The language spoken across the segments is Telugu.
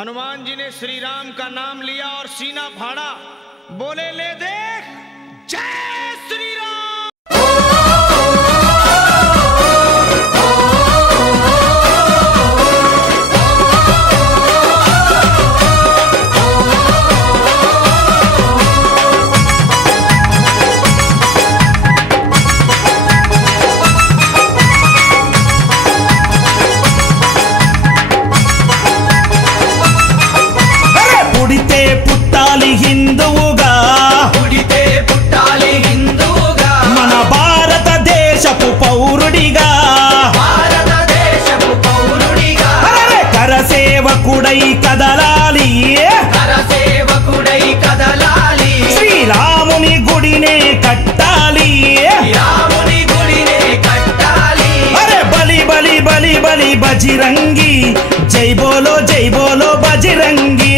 हनुमान जी ने श्री राम का नाम लिया और सीना फाड़ा, बोले ले देख जय श्री राम। हिंदुगा पुडिते पुट्टाली हिंदुगा मन भारत देशपु पौरुडिगा अरे करसेवकुडै कदलाली श्रीरामुनि गुडिने कट्टाली अरे बलि बलि बलि बलि बजरंगी जय बोलो बजरंगी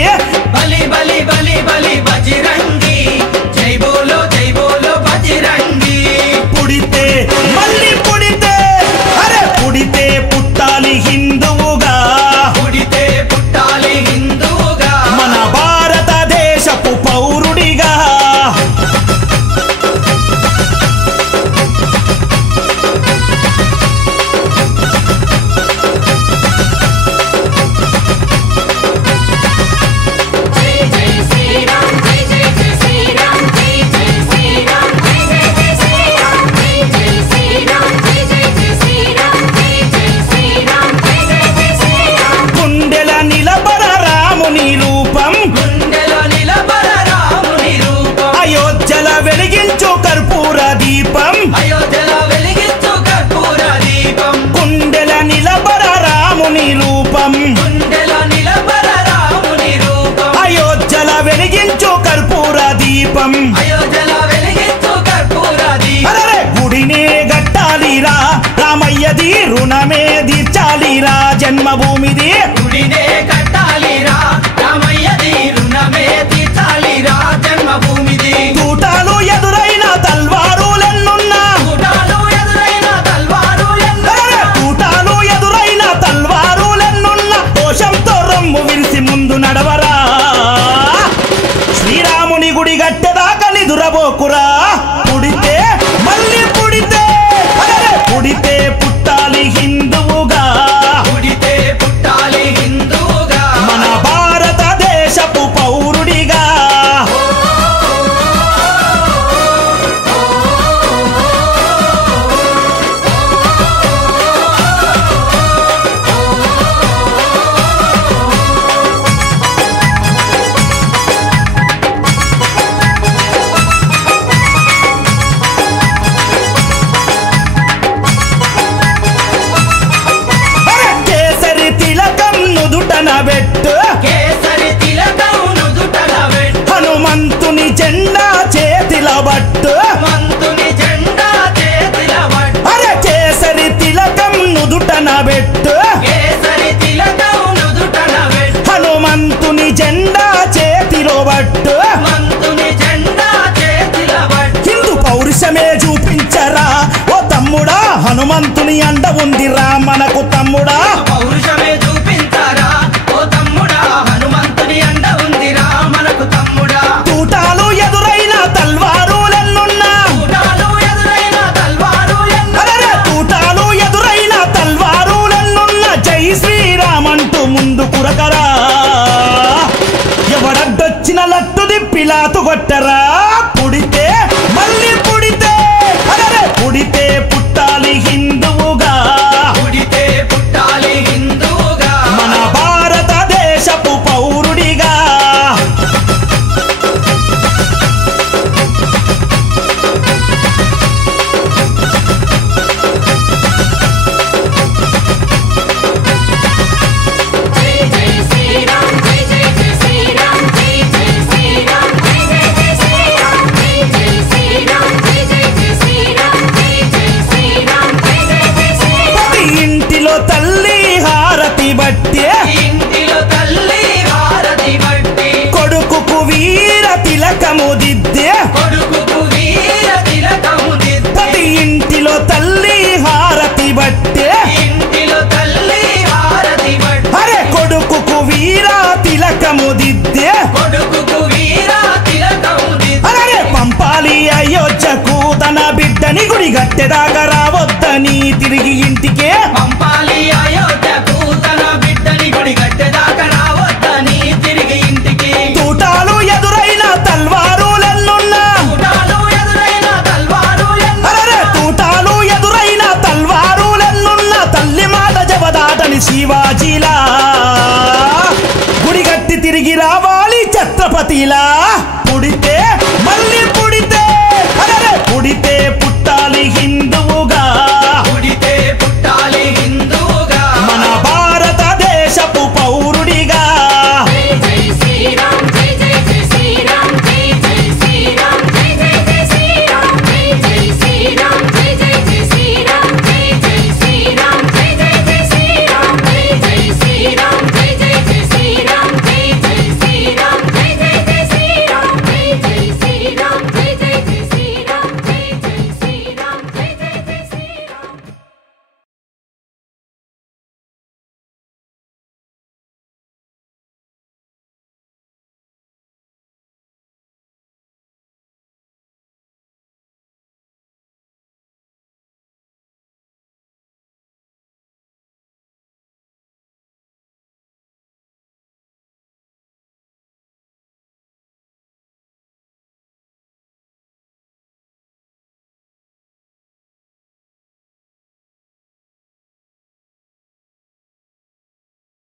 बलि बलि बलि बलि बजरंगी जय बोलो बजरंगी पुडिते मल्ली पुडिते अरे पुडिते पुट्टाली हिंदुगा पुडिते पुट्टाली हिंदुगा मन भारत देशपु पौरुडिगा गुडिने गट्टालीरा रामय्यदी ऋणमे तीर्चालीरा जन्मभूमिदी गुडिने गट्टालीरा रामय्यदी ऋणमे तीर्चालीरा जन्मभूमिदी तूटालु एदुरैन तल्वारुलेन्नुन्ना तूटालु एदुरैन तल्वारुलेन्नुन्ना दोषंतो रम्मु विरिसि मुंदु नडवरा श्रीरामुनि गुडि गट्टेदाका निदुरबोकुरा पुडिते मल्ली पुडिते अरे पुडिते पुट्टाली हिंदुगा पुडिते पुट्टाली हिंदुगा मन भारत देशपु पौरुडिगा కేసరి తిలకం నుదుటన పెట్టు హనుమంతుని జెండా చేతిల పట్టు హనుమంతుని జెండా చేతిల పట్టు అరే కేసరి తిలకం నుదుటన పెట్టు కేసరి తిలకం నుదుటన పెట్టు హనుమంతుని జెండా చేతిలో పట్టు హనుమంతుని జెండా చేతిల పట్టు హిందూ పౌరుషమే చూపించరా ఓ తమ్ముడా హనుమంతుని అండ ఉందిరా మనకు తమ్ముడా పౌరుషమే చూపించరా ఓ తమ్ముడా హనుమంతుని అండ ఉందిరా మనకు తమ్ముడా తూటాలు ఎదురైన తల్వారులెన్నున్నా అరే తూటాలు ఎదురైన తల్వారులెన్నున్నా జై శ్రీరామ్ అంటూ ముందు కురకరా ఎవడడ్డొచ్చిన లట్టు దిప్పిలాతు కొట్టరా పుడితే మళ్ళీ పుడితే అరే పుడితే పుట్టాలి హిందువుగా పుడితే పుట్టాలి హిందూగా మన భారతదేశపు పౌరుడిగా జై జై శ్రీరామ్ జై జై శ్రీరామ్ జై జై శ్రీరామ్ జై జై శ్రీరామ్ దిద్దే కొడుకుకు వీర తిలకం దిద్దే అలాగే పంపాలి అయోధ్యకు తన బిడ్డని గుడి గట్టెదాకా రావద్దని తిరిగి ఇంటికే పంపాలి అయోధ్యకు తన బిడ్డని గుడి గట్టెదాకా రావద్దని తిరిగి ఇంటికి తూటాలు ఎదురైన తల్వారులెన్నున్నా తూటాలు ఎదురైన తల్వారులెన్నున్నా అరే తూటాలు ఎదురైన తల్వారులెన్నున్నా తల్లి మాట జవదాటని శివాజీలా గుడిగట్టి తిరిగి రావాలి ఛత్రపతిలా